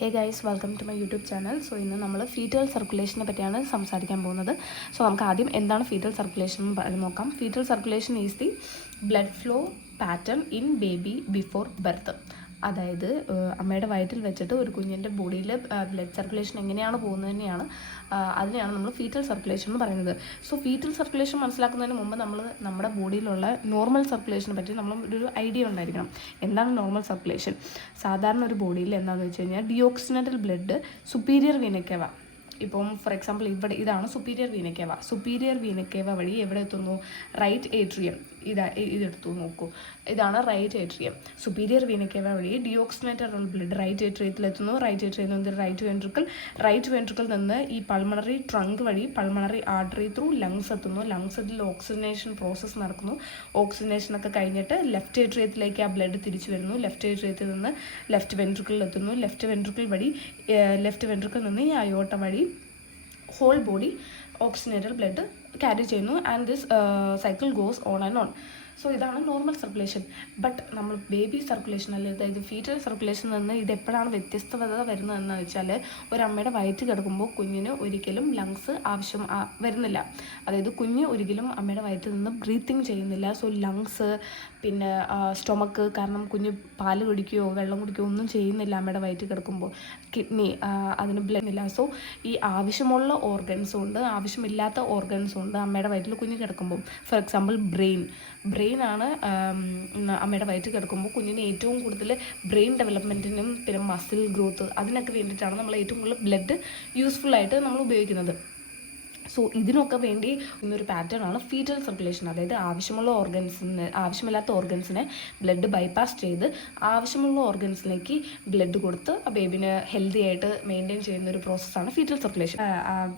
Hey guys, welcome to my YouTube channel. So ഇന്ന് നമ്മൾ fetal സർക്കുലേഷനെ പറ്റിയാണ് സംസാരിക്കാൻ പോകുന്നത്. സോ നമുക്ക് ആദ്യം എന്താണ് ഫീറ്റൽ സർക്കുലേഷൻ എന്ന് നോക്കാം. Fetal circulation is the blood flow pattern in baby before birth. അതായത് അമ്മയുടെ വയറ്റിൽ വെച്ചിട്ട് ഒരു കുഞ്ഞിൻ്റെ ബോഡിയിൽ ബ്ലഡ് സർക്കുലേഷൻ എങ്ങനെയാണ് പോകുന്നതിനെയാണ് അതിനെയാണ് നമ്മൾ ഫീറ്റൽ സർക്കുലേഷൻ എന്ന് പറയുന്നത്. സോ ഫീറ്റൽ സർക്കുലേഷൻ മനസ്സിലാക്കുന്നതിന് മുമ്പ് നമ്മൾ നമ്മുടെ ബോഡിയിലുള്ള നോർമൽ സർക്കുലേഷനെ പറ്റി നമ്മൾ ഒരു ഐഡിയ ഉണ്ടായിരിക്കണം. എന്താണ് നോർമൽ സർക്കുലേഷൻ? സാധാരണ ഒരു ബോഡിയിൽ എന്താണെന്ന് വെച്ച് കഴിഞ്ഞാൽ ഡിയോക്സിനേറ്റൽ ബ്ലഡ് സുപ്പീരിയർ വീനക്കേവ, ഇപ്പം ഫോർ എക്സാമ്പിൾ ഇതാണ് സുപ്പീരിയർ വീനക്കേവ. സുപ്പീരിയർ വീനക്കേവ വഴി എവിടെ എത്തുന്നു? Right atrium. ഇതെടുത്തു നോക്കൂ, ഇതാണ് റൈറ്റ് ഏട്രിയം. സുപ്പീരിയർ വീനക്കേവ വഴി ഡിയോക്സിനേറ്റഡ് ബ്ലഡ് റൈറ്റ് ഏട്രിയത്തിൽ എത്തുന്നു. റൈറ്റ് ഏട്രിയം നിന്ന് റൈറ്റ് വെൻട്രിക്കിൾ നിന്ന് ഈ പൾമണറി ട്രങ്ക് വഴി പൾമണറി ആർട്ടറി ത്രൂ ലങ്സ് എത്തുന്നു. ലങ്സിൽ ഓക്സിജനേഷൻ പ്രോസസ്സ് നടക്കുന്നു. ഓക്സിജനേഷനൊക്കെ കഴിഞ്ഞിട്ട് ലെഫ്റ്റ് ഏട്രിയത്തിലേക്ക് ആ ബ്ലഡ് തിരിച്ചു വരുന്നു. ലെഫ്റ്റ് ഏട്രിയത്തിൽ നിന്ന് ലെഫ്റ്റ് വെൻട്രിക്കിളിൽ എത്തുന്നു. ലെഫ്റ്റ് വെൻട്രിക്കിൾ നിന്ന് ഈ അയോട്ട വഴി whole body oxygenated blood carry ചെയ്യുന്നു. And this cycle goes on and on. So ഇതാണ് നോർമൽ സർക്കുലേഷൻ. ബട്ട് നമ്മൾ ബേബി സർക്കുലേഷൻ അതായത് ഫീറ്റൽ സർക്കുലേഷനിൽ നിന്ന് ഇത് എപ്പോഴാണ് വ്യത്യസ്തത വരുന്നതെന്ന് വെച്ചാൽ, ഒരമ്മയുടെ വയറ്റ് കിടക്കുമ്പോൾ കുഞ്ഞിന് ഒരിക്കലും ലങ്സ് ആവശ്യം വരുന്നില്ല. അതായത് കുഞ്ഞ് ഒരിക്കലും അമ്മയുടെ വയറ്റിൽ നിന്ന് ബ്രീത്തിങ് ചെയ്യുന്നില്ല. സോ ലങ്സ്, പിന്നെ സ്റ്റൊമക്ക്, കാരണം കുഞ്ഞ് പാല് കുടിക്കുകയോ വെള്ളം കുടിക്കുകയോ ഒന്നും ചെയ്യുന്നില്ല അമ്മയുടെ വയറ്റിൽ കിടക്കുമ്പോൾ. കിഡ്നി, അതിന് ബ്ലഡ് ഇല്ല. സോ ഈ ആവശ്യമുള്ള ഓർഗൻസും ഉണ്ട്, ആവശ്യമില്ലാത്ത ഓർഗൻസും ഉണ്ട് അമ്മയുടെ വയറ്റിൽ കുഞ്ഞ് കിടക്കുമ്പോൾ. ഫോർ എക്സാമ്പിൾ ബ്രെയിനാണ് അമ്മയുടെ വയറ്റിൽ കിടക്കുമ്പോൾ കുഞ്ഞിന് ഏറ്റവും കൂടുതൽ ബ്രെയിൻ ഡെവലപ്മെൻറ്റിനും പിന്നെ മസിൽ ഗ്രോത്ത് അതിനൊക്കെ വേണ്ടിയിട്ടാണ് നമ്മൾ ഏറ്റവും കൂടുതൽ ബ്ലഡ് യൂസ്ഫുള്ളായിട്ട് നമ്മൾ ഉപയോഗിക്കുന്നത്. സോ ഇതിനൊക്കെ വേണ്ടി ഇന്നൊരു പാറ്റേൺ ആണ് ഫീറ്റൽ സർക്കുലേഷൻ. അതായത് ആവശ്യമില്ലാത്ത ഓർഗൻസിനെ ബ്ലഡ് ബൈപ്പാസ് ചെയ്ത് ആവശ്യമുള്ള ഓർഗൻസിലേക്ക് ബ്ലഡ് കൊടുത്ത് ആ ബേബിനെ ഹെൽത്തി ആയിട്ട് മെയിൻറ്റെയിൻ ചെയ്യുന്ന ഒരു പ്രോസസ്സാണ് ഫീറ്റൽ സർക്കുലേഷൻ.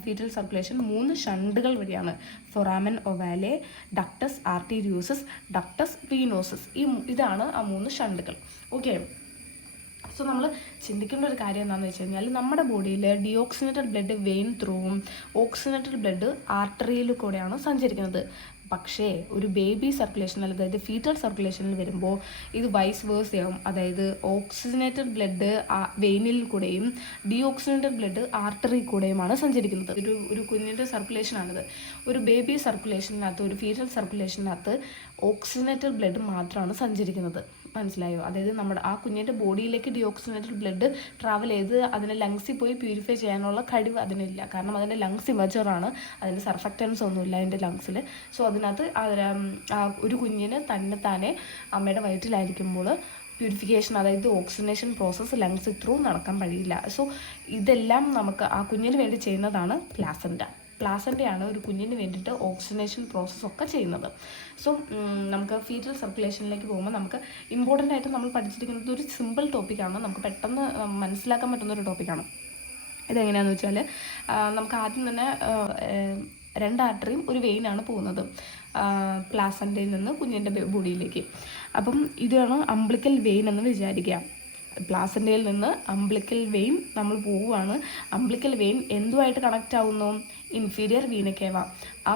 ഫീറ്റൽ സർക്കുലേഷൻ 3 ഷണ്ടുകൾ വഴിയാണ്: foramen ovale, ductus arteriosus, ductus വീനോസസ്. ഇതാണ് ആ 3 ഷണ്ടുകൾ. ഓക്കെ. സോ നമ്മൾ ചിന്തിക്കേണ്ട ഒരു കാര്യം എന്താണെന്ന് വെച്ച് കഴിഞ്ഞാൽ, നമ്മുടെ ബോഡിയിൽ ഡിയോക്സിനേറ്റഡ് ബ്ലഡ് വെയിൻ ത്രൂവും ഓക്സിനേറ്റഡ് ബ്ലഡ് ആർട്ടറിയിൽ കൂടെയാണ് സഞ്ചരിക്കുന്നത്. പക്ഷേ ഒരു ബേബി സർക്കുലേഷൻ, അതായത് ഫീറ്റൽ സർക്കുലേഷനിൽ വരുമ്പോൾ ഇത് വൈസ് വേഴ്സയാവും. അതായത് ഓക്സിജനേറ്റഡ് ബ്ലഡ് വെയിനിൽ കൂടെയും ഡിയോക്സിനേറ്റഡ് ബ്ലഡ് ആർട്ടറി കൂടെയുമാണ് സഞ്ചരിക്കുന്നത്. ഒരു കുഞ്ഞിൻ്റെ സർക്കുലേഷനാണിത്. ഒരു ബേബി സർക്കുലേഷനകത്ത്, ഒരു ഫീറ്റൽ സർക്കുലേഷനകത്ത് ഓക്സിജനേറ്റഡ് ബ്ലഡ് മാത്രമാണ് സഞ്ചരിക്കുന്നത്. മനസ്സിലായോ? അതായത് നമ്മുടെ ആ കുഞ്ഞിൻ്റെ ബോഡിയിലേക്ക് ഡിയോക്സിനേറ്റഡ് ബ്ലഡ് ട്രാവൽ ചെയ്ത് അതിനെ ലങ്സിൽ പോയി പ്യൂരിഫൈ ചെയ്യാനുള്ള കഴിവ് അതിനില്ല. കാരണം അതിൻ്റെ ലങ്സ് ഇമേജറാണ്, അതിൻ്റെ സർഫക്റ്റൻസ് ഒന്നുമില്ല അതിൻ്റെ ലങ്സിൽ. സോ അതിനകത്ത് ഒരു കുഞ്ഞിന് തന്നെത്താനെ അമ്മയുടെ വയറ്റിലായിരിക്കുമ്പോൾ പ്യൂരിഫിക്കേഷൻ, അതായത് ഓക്സിജനേഷൻ പ്രോസസ്സ് ലങ്സ് ത്രൂ നടക്കാൻ കഴിയില്ല. സോ ഇതെല്ലാം നമുക്ക് ആ കുഞ്ഞിന് വേണ്ടി ചെയ്യുന്നതാണ് പ്ലാസൻ്റയാണ് ഒരു കുഞ്ഞിന് വേണ്ടിയിട്ട് ഓക്സിജനേഷൻ പ്രോസസ്സൊക്കെ ചെയ്യുന്നത്. സോ നമുക്ക് ഫീറ്റൽ സർക്കുലേഷനിലേക്ക് പോകുമ്പോൾ നമുക്ക് ഇമ്പോർട്ടൻ്റ് ആയിട്ട് നമ്മൾ പഠിച്ചിരിക്കുന്നത് ഒരു സിമ്പിൾ ടോപ്പിക്കാണ്, നമുക്ക് പെട്ടെന്ന് മനസ്സിലാക്കാൻ പറ്റുന്നൊരു ടോപ്പിക്കാണ്. ഇതെങ്ങനെയാണെന്ന് വെച്ചാൽ, നമുക്ക് ആദ്യം തന്നെ 2 ആർട്ടറിയും ഒരു വെയിനാണ് പോകുന്നത് പ്ലാസൻ്റയിൽ നിന്ന് കുഞ്ഞിൻ്റെ ബോഡിയിലേക്ക്. അപ്പം ഇതാണ് അംബ്ലിക്കൽ വെയിൻ എന്ന് വിചാരിക്കുക. പ്ലാസൻ്റയിൽ നിന്ന് അംബ്ലിക്കൽ വെയിൻ നമ്മൾ പോവുകയാണ്. അംബ്ലിക്കൽ വെയിൻ എന്തുമായിട്ട് കണക്റ്റ് ആവുന്നു? ഇൻഫീരിയർ വീനക്കേവ. ആ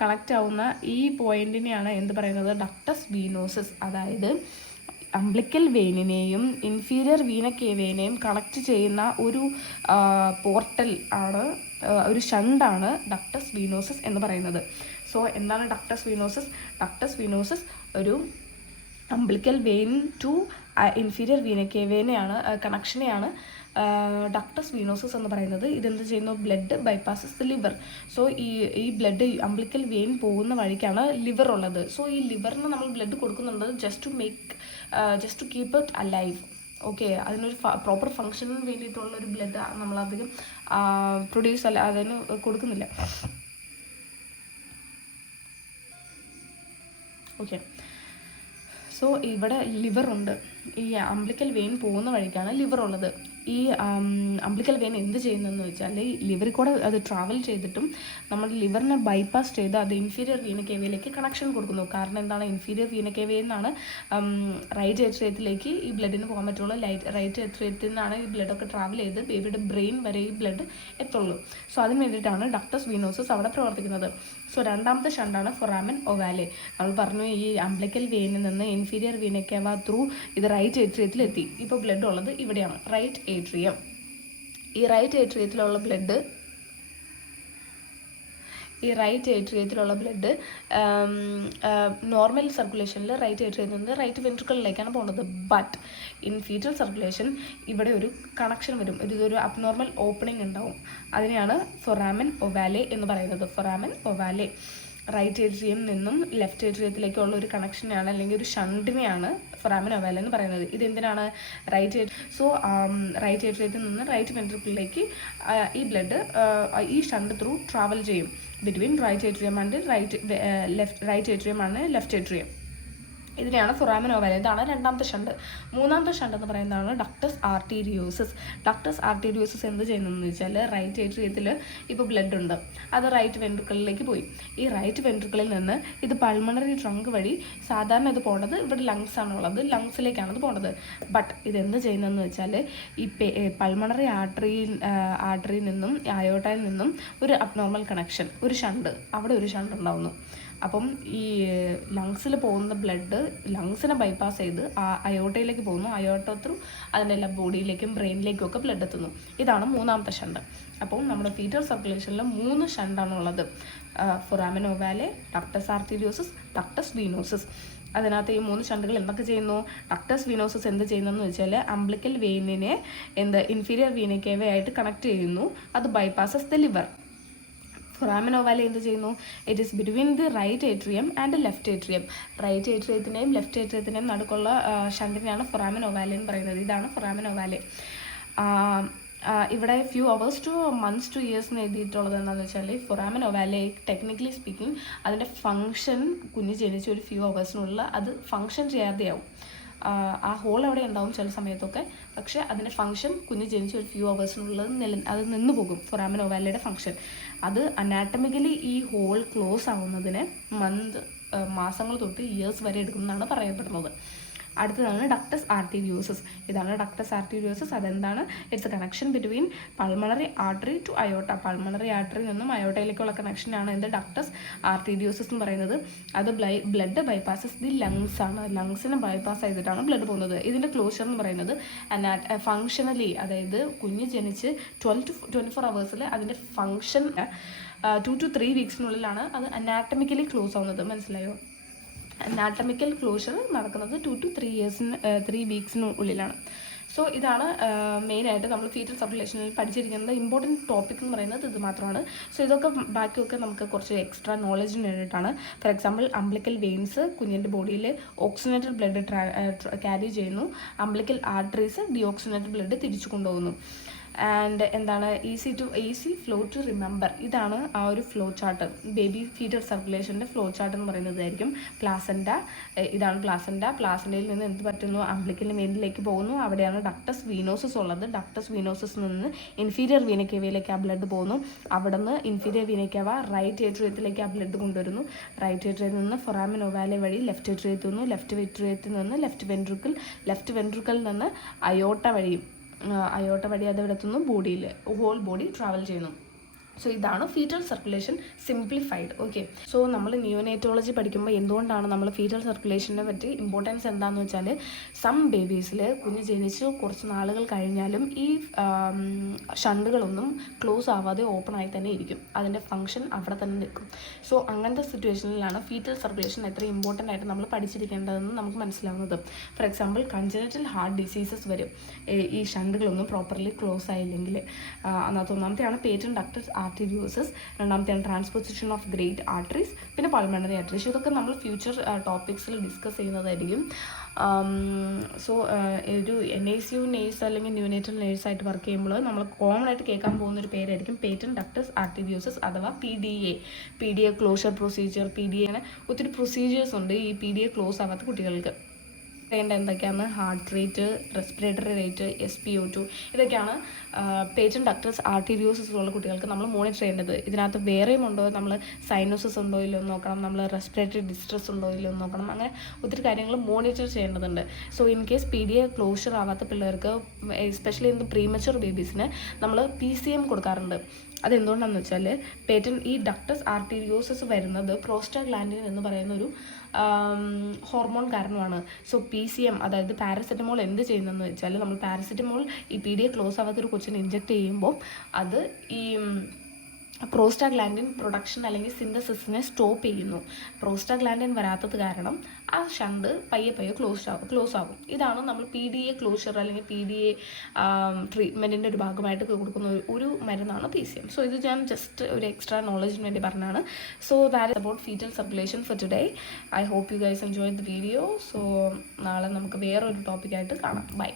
കണക്റ്റ് ആവുന്ന ഈ പോയിന്റിനെയാണ് എന്ത് പറയുന്നത്? ഡക്ടസ് വീനോസസ്. അതായത് അംബ്ലിക്കൽ വെയിനിനെയും ഇൻഫീരിയർ വീനക്കേവയെയും കണക്റ്റ് ചെയ്യുന്ന ഒരു പോർട്ടൽ ആണ്, ഒരു ഷണ്ടാണ് ഡക്ടസ് വീനോസസ് എന്ന് പറയുന്നത്. സോ എന്താണ് ഡക്ടസ് വീനോസസ്? ഡക്ടസ് വീനോസസ് ഒരു അംബ്ലിക്കൽ വെയിൻ ടു ഇൻഫീരിയർ വീനക്കേവയെയാണ് കണക്ഷനെയാണ് ഡക്ടസ് വീനോസസ് എന്ന് പറയുന്നത്. ഇതെന്ത് ചെയ്യുന്നു? Blood bypasses the liver. So ഈ ബ്ലഡ് അംബ്ലിക്കൽ വെയിൻ പോകുന്ന വഴിക്കാണ് ലിവർ ഉള്ളത്. സോ ഈ ലിവറിന് നമ്മൾ ബ്ലഡ് കൊടുക്കുന്നുണ്ട് just to keep it alive. Okay. അതിനൊരു പ്രോപ്പർ ഫങ്ഷനിന് വേണ്ടിയിട്ടുള്ളൊരു ബ്ലഡ് നമ്മളധികം പ്രൊഡ്യൂസ് അതിന് കൊടുക്കുന്നില്ല. ഓക്കെ. സോ ഇവിടെ ലിവറുണ്ട്. ഈ അംബ്ലിക്കൽ വെയിൻ പോകുന്ന വഴിക്കാണ് ലിവർ ഉള്ളത്. ഈ അംബ്ലിക്കൽ വെയിൻ എന്ത് ചെയ്യുന്നതെന്ന് വെച്ചാൽ, ലിവറിൽ കൂടെ അത് ട്രാവൽ ചെയ്തിട്ടും നമ്മുടെ ലിവറിനെ ബൈപ്പാസ് ചെയ്ത് അത് ഇൻഫീരിയർ വീനക്കേവയിലേക്ക് കണക്ഷൻ കൊടുക്കുന്നു. കാരണം എന്താണ്? ഇൻഫീരിയർ വീനക്കേവയിൽ നിന്നാണ് റൈറ്റ് ഏട്രിയത്തിലേക്ക് ഈ ബ്ലഡിന് പോകാൻ പറ്റുള്ളൂ. റൈറ്റ് ഏട്രിയത്തിൽ നിന്നാണ് ഈ ബ്ലഡൊക്കെ ട്രാവൽ ചെയ്ത് ബേബിയുടെ ബ്രെയിൻ വരെ ഈ ബ്ലഡ് എത്തുള്ളൂ. സോ അതിന് വേണ്ടിയിട്ടാണ് ഡക്ടസ് വീനോസസ് അവിടെ പ്രവർത്തിക്കുന്നത്. സോ രണ്ടാമത്തെ ഷണ്ടാണ് ഫൊറാമൻ ഒവാലെ. നമ്മൾ പറഞ്ഞു ഈ അംബ്ലിക്കൽ വെയിനിൽ നിന്ന് ഇൻഫീരിയർ വീനക്കേവ ത്രൂ ഇത് റൈറ്റ് ഏട്രിയത്തിലെത്തി. ഇപ്പോൾ ബ്ലഡ് ഉള്ളത് ഇവിടെയാണ്, റൈറ്റ് ഏട്രിയം. ഈ റൈറ്റ് ഏട്രിയത്തിലുള്ള ബ്ലഡ് നോർമൽ സർക്കുലേഷനിൽ റൈറ്റ് ഏട്രിയത്തിൽ നിന്ന് റൈറ്റ് വെൻട്രിക്കിളിലേക്കാണ് പോകുന്നത്. ബട്ട് ഇൻ ഫീറ്റൽ സർക്കുലേഷൻ ഇവിടെ ഒരു കണക്ഷൻ വരും, ഇതൊരു അബ്നോർമൽ ഓപ്പണിംഗ് ഉണ്ടാവും. അതിനെയാണ് ഫൊറാമൻ ഒവാലെ എന്ന് പറയുന്നത്. ഫൊറാമൻ ഒവാലെ റൈറ്റ് ഏട്രിയം നിന്നും ലെഫ്റ്റ് ഏട്രിയത്തിലേക്കുള്ള ഒരു കണക്ഷനെയാണ്, അല്ലെങ്കിൽ ഒരു ഷണ്ടിനെയാണ് ഫൊറാമൻ ഒവാലെ എന്ന് പറയുന്നത്. ഇതെന്തിനാണ്? റൈറ്റ് ഏട്രിയത്തിൽ നിന്ന് റൈറ്റ് വെൻട്രിക്കിളിലേക്ക് ഈ ബ്ലഡ് ഈ ഷണ്ട് ത്രൂ ട്രാവൽ ചെയ്യും between right atrium and right atrium ആണ് ലെഫ്റ്റ് ഏട്രിയം. ഇതിനെയാണ് ഫൊറാമൻ ഒവാലെ. ഇതാണ് രണ്ടാമത്തെ ഷണ്ട്. മൂന്നാമത്തെ ഷണ്ട് എന്ന് പറയുന്നതാണ് ഡക്ടസ് ആർട്ടീരിയോസസ്. ഡക്ടസ് ആർട്ടീരിയോസസ് എന്ത് ചെയ്യുന്നതെന്ന് വെച്ചാൽ, റൈറ്റ് ഏട്രിയത്തിൽ ഇപ്പോൾ ബ്ലഡ് ഉണ്ട്, അത് റൈറ്റ് വെൻട്രിക്കിളിലേക്ക് പോയി. ഈ റൈറ്റ് വെൻട്രിക്കിളിൽ നിന്ന് ഇത് പൾമണറി ട്രങ്ക് വഴി സാധാരണ ഇത് പോകേണ്ടത് ഇവിടെ ലങ്സ് ആണുള്ളത്, ലങ്സിലേക്കാണ് ഇത് പോകേണ്ടത്. ബട്ട് ഇതെന്ത് ചെയ്യുന്നതെന്ന് വെച്ചാൽ, ഈ പൾമണറി ആർട്ടറിയിൽ നിന്നും അയോട്ടയിൽ നിന്നും ഒരു അബ്നോർമൽ കണക്ഷൻ, ഒരു ഷണ്ട്, അവിടെ ഒരു ഷണ്ട് ഉണ്ടാവുന്നു. അപ്പം ഈ ലങ്സിൽ പോകുന്ന ബ്ലഡ് ലങ്സിനെ ബൈപ്പാസ് ചെയ്ത് അയോട്ടയിലേക്ക് പോകുന്നു. അയോട്ട ത്രൂ അതിൻ്റെ എല്ലാ ബോഡിയിലേക്കും ബ്രെയിനിലേക്കും ഒക്കെ ബ്ലഡ് എത്തുന്നു. ഇതാണ് മൂന്നാമത്തെ ഷണ്ട്. അപ്പം നമ്മുടെ ഫീറ്റൽ സർക്കുലേഷനിൽ 3 ഷണ്ടാണുള്ളത്: foramen ovale, ductus arteriosus, ductus venosus. അതിനകത്ത് ഈ 3 ഷണ്ടുകൾ എന്തൊക്കെ ചെയ്യുന്നു? ഡക്ടസ് വീനോസസ് എന്ത് ചെയ്യുന്നതെന്ന് വെച്ചാൽ, അംബ്ലിക്കൽ വെയിനിനെ ഇൻഫീരിയർ വീന കേവ ആയിട്ട് കണക്ട് ചെയ്യുന്നു. അത് bypasses the liver. Foramen ovale എന്ത് ചെയ്യുന്നു? It is between the right atrium and left atrium. Right ഏട്രിയത്തിൻ്റെയും ലെഫ്റ്റ് ഏട്രിയത്തിൻ്റെയും നടുക്കുള്ള ഷണ്ടിനെയാണ് ഫൊറാമൻ ഒവാലെ എന്ന് പറയുന്നത്. ഇതാണ് ഫൊറാമൻ ഒവാലെ. ഇവിടെ few hours two months two years എന്ന് എഴുതിയിട്ടുള്ളത് എന്താണെന്ന് വെച്ചാൽ, ഫൊറാമൻ ഒവാലെ ടെക്നിക്കലി സ്പീക്കിംഗ് അതിൻ്റെ ഫങ്ഷൻ കുഞ്ഞ് ജനിച്ച ഒരു ഫ്യൂ അവേഴ്സിനുള്ള അത് ഫങ്ഷൻ ചെയ്യാതെയാവും. ആ ഹോൾ അവിടെ ഉണ്ടാവും ചില സമയത്തൊക്കെ, പക്ഷേ അതിൻ്റെ ഫങ്ഷൻ കുഞ്ഞ് ജനിച്ച ഒരു ഫ്യൂ അവേഴ്സിനുള്ളത് അത് നിന്ന് പോകും. ഫൊറാമൻ ഒവാലയുടെ ഫങ്ഷൻ അത് അനാട്ടമിക്കലി ഈ ഹോൾ ക്ലോസ് ആവുന്നതിന് മാസങ്ങൾ തൊട്ട് ഇയേഴ്സ് വരെ എടുക്കുമെന്നാണ് പറയപ്പെടുന്നത്. അടുത്തതാണ് ഡക്ടസ് ആർട്ടീരിയോസസ്. ഇതാണ് ഡക്ടസ് ആർട്ടീരിയോസസ്. അതെന്താണ്? It's a connection between pulmonary artery to aorta. Pulmonary ആർട്ടറിയിൽ നിന്നും അയോട്ടയിലേക്കുള്ള കണക്ഷനാണ് എന്ത്? ഡക്ടസ് ആർട്ടീരിയോസസ് എന്ന് പറയുന്നത്. അത് ബ്ലഡ് ബൈപ്പാസസ് ദി ലങ്സ് ആണ്. ലങ്സിനെ ബൈപ്പാസ് ചെയ്തിട്ടാണ് ബ്ലഡ് പോകുന്നത്. ഇതിൻ്റെ ക്ലോഷർ എന്ന് പറയുന്നത് ഫങ്ഷനലി, അതായത് കുഞ്ഞ് ജനിച്ച് 12 to 24 അവേഴ്സിൽ അതിൻ്റെ ഫങ്ഷൻ 2 to 3 വീക്സിനുള്ളിലാണ് അത് അനാട്ടമിക്കലി ക്ലോസ് ആവുന്നത്. മനസ്സിലായോ? അനാട്ടമിക്കൽ ക്ലോഷർ നടക്കുന്നത് 2 to 3 വീക്സിനുള്ളിലാണ്. സോ ഇതാണ് മെയിനായിട്ട് നമ്മൾ ഫീറ്റൽ സർക്കുലേഷനിൽ പഠിച്ചിരിക്കുന്നത്. ഇമ്പോർട്ടൻറ്റ് ടോപ്പിക് എന്ന് പറയുന്നത് ഇത് മാത്രമാണ്. സോ ഇതൊക്കെ ബാക്കിയൊക്കെ നമുക്ക് കുറച്ച് എക്സ്ട്രാ നോളജിന് വേണ്ടിയിട്ടാണ്. ഫോർ എക്സാമ്പിൾ, അംബ്ലിക്കൽ വെയിൻസ് കുഞ്ഞിൻ്റെ ബോഡിയിൽ ഓക്സിജനേറ്റഡ് ബ്ലഡ് ക്യാരി ചെയ്യുന്നു. അംബ്ലിക്കൽ ആർട്ടറീസ് ഡിയോക്സിജനേറ്റഡ് ബ്ലഡ് തിരിച്ചു കൊണ്ടുപോകുന്നു. ആൻഡ് എന്താണ്? Easy flow to remember. ഇതാണ് ആ ഒരു ഫ്ലോ ചാർട്ട്. ബേബി ഫീറ്റൽ സർക്കുലേഷൻ്റെ ഫ്ലോ ചാർട്ട് എന്ന് പറയുന്നതായിരിക്കും. പ്ലാസൻറ്റ, ഇതാണ് പ്ലാസൻറ്റ. പ്ലാസൻറ്റയിൽ നിന്ന് എന്ത് പറ്റുന്നു? അംബ്ലിക്കൽ വെയിനിലേക്ക് പോകുന്നു. അവിടെയാണ് ഡക്ടസ് വീനോസസ് ഉള്ളത്. ഡക്ടസ് വീനോസസ് നിന്ന് ഇൻഫീരിയർ വീന കേവയിലേക്ക് ആ ബ്ലഡ് പോകുന്നു. അവിടെ നിന്ന് ഇൻഫീരിയർ വീന കേവ റൈറ്റ് ഏട്രിയത്തിലേക്ക് ആ ബ്ലഡ് കൊണ്ടുവരുന്നു. റൈറ്റ് ഏട്രിയത്തിൽ നിന്ന് ഫൊറാമൻ ഒവാലെ വഴി ലെഫ്റ്റ് ഏട്രിയത്തിൽ നിന്ന്, ലെഫ്റ്റ് ഏട്രിയത്തിൽ നിന്ന് ലെഫ്റ്റ് വെൻട്രിക്കിളിൽ നിന്ന് അയോട്ട വഴി അത് ഇവിടെ എത്തുന്നു, ബോഡിയിൽ ഹോൾ ബോഡി ട്രാവൽ ചെയ്യുന്നു. സോ ഇതാണ് fetal circulation simplified. Okay, so നമ്മൾ നിയോനേറ്റോളജി പഠിക്കുമ്പോൾ എന്തുകൊണ്ടാണ് നമ്മൾ ഫീറ്റൽ സർക്കുലേഷനെ പറ്റി ഇമ്പോർട്ടൻസ് എന്താണെന്ന് വെച്ചാൽ, സം ബേബീസിൽ കുഞ്ഞ് ജനിച്ച് കുറച്ച് നാളുകൾ കഴിഞ്ഞാലും ഈ ഷണ്ടുകളൊന്നും ക്ലോസ് ആവാതെ ഓപ്പൺ ആയി തന്നെ ഇരിക്കും. അതിൻ്റെ ഫങ്ഷൻ അവിടെ തന്നെ നിൽക്കും. സോ അങ്ങനത്തെ സിറ്റുവേഷനിലാണ് ഫീറ്റൽ സർക്കുലേഷൻ എത്ര ഇമ്പോർട്ടൻ്റ് ആയിട്ട് നമ്മൾ പഠിച്ചിരിക്കേണ്ടതെന്ന് നമുക്ക് മനസ്സിലാവുന്നത്. For example, congenital heart diseases വരും ഈ ഷണ്ടുകളൊന്നും പ്രോപ്പർലി ക്ലോസ് ആയില്ലെങ്കിൽ. അതിനകത്ത് ഒന്നാമത്തെയാണ് പേറ്റന്റ് ഡക്ടസ് ആർട്ടീരിയോസസ്, രണ്ടാമത്തെയാണ് ട്രാൻസ്പോസിഷൻ ഓഫ് ഗ്രേറ്റ് ആർട്ടറീസ്, പിന്നെ പൾമണറി ആർട്ടറീസ്. ഇതൊക്കെ നമ്മൾ ഫ്യൂച്ചർ ടോപ്പിക്സിൽ ഡിസ്കസ് ചെയ്യുന്നതായിരിക്കും. സോ ഒരു NICU നേഴ്സ് അല്ലെങ്കിൽ ന്യൂനേറ്റൽ നേഴ്സായിട്ട് വർക്ക് ചെയ്യുമ്പോൾ നമ്മൾ കോമൺ ആയിട്ട് കേൾക്കാൻ പോകുന്നൊരു പേരായിരിക്കും പേറ്റന്റ് ഡക്ടസ് ആർട്ടീരിയോസസ് അഥവാ PDA ക്ലോഷർ പ്രൊസീജിയർ. PDA അങ്ങനെ ഒത്തിരി പ്രൊസീജിയേഴ്സ് ഉണ്ട് ഈ PDA ക്ലോസ് ആവാത്ത കുട്ടികൾക്ക്. എന്തൊക്കെയാണ്? Heart rate, respiratory rate, SpO2, ഇതൊക്കെയാണ് പേറ്റന്റ് ഡക്ടസ് ആർട്ടീരിയോസസ് ഉള്ള കുട്ടികൾക്ക് നമ്മൾ മോണിറ്റർ ചെയ്യേണ്ടത്. ഇതിനകത്ത് വേറെയും ഉണ്ടോ, നമ്മൾ സൈനോസിസ് ഉണ്ടോ ഇല്ലോ എന്ന് നോക്കണം, നമ്മൾ റെസ്പിറേറ്ററി ഡിസ്ട്രസ് ഉണ്ടോ ഇല്ലോ എന്ന് നോക്കണം. അങ്ങനെ ഒത്തിരി കാര്യങ്ങൾ മോണിറ്റർ ചെയ്യേണ്ടതുണ്ട്. So in case PDA closure ആവാത്ത പിള്ളേർക്ക്, എസ്പെഷ്യലി ഇൻ പ്രീമച്ചുർ ബേബീസിന് നമ്മൾ PCM കൊടുക്കാറുണ്ട്. അതെന്തുകൊണ്ടാണെന്ന് വെച്ചാൽ ഈ ഡക്ടസ് ആർട്ടീരിയോസസ് വരുന്നത് പ്രോസ്റ്റാഗ്ലാൻഡിൻ എന്ന് പറയുന്ന ഒരു ഹോർമോൺ കാരണമാണ്. സോ PCM, അതായത് പാരസെറ്റമോൾ എന്ത് ചെയ്യുന്നതെന്ന് വെച്ചാൽ, നമ്മൾ പാരസെറ്റമോൾ ഈ PDA ക്ലോസ് ആവാത്തൊരു കൊച്ചിന് ഇഞ്ചെക്ട് ചെയ്യുമ്പോൾ അത് ഈ പ്രോസ്റ്റാഗ്ലാൻഡിൻ പ്രൊഡക്ഷൻ അല്ലെങ്കിൽ സിന്തസിസിനെ സ്റ്റോപ്പ് ചെയ്യുന്നു. പ്രോസ്റ്റാഗ്ലാൻഡിൻ വരാത്തത് കാരണം ആ ഷണ്ട് പയ്യെ ക്ലോസ് ആകും. ഇതാണ് നമ്മൾ PDA ക്ലോഷർ അല്ലെങ്കിൽ PDA ട്രീറ്റ്മെൻറ്റിൻ്റെ ഒരു ഭാഗമായിട്ട് കൊടുക്കുന്ന ഒരു മരുന്നാണ് PCM. സോ ഇത് ഞാൻ ജസ്റ്റ് ഒരു എക്സ്ട്രാ നോളജിന് വേണ്ടി പറഞ്ഞതാണ്. So that is about fetal circulation for today. I hope you guys enjoy the video. So നാളെ നമുക്ക് വേറൊരു ടോപ്പിക്കായിട്ട് കാണാം. ബൈ.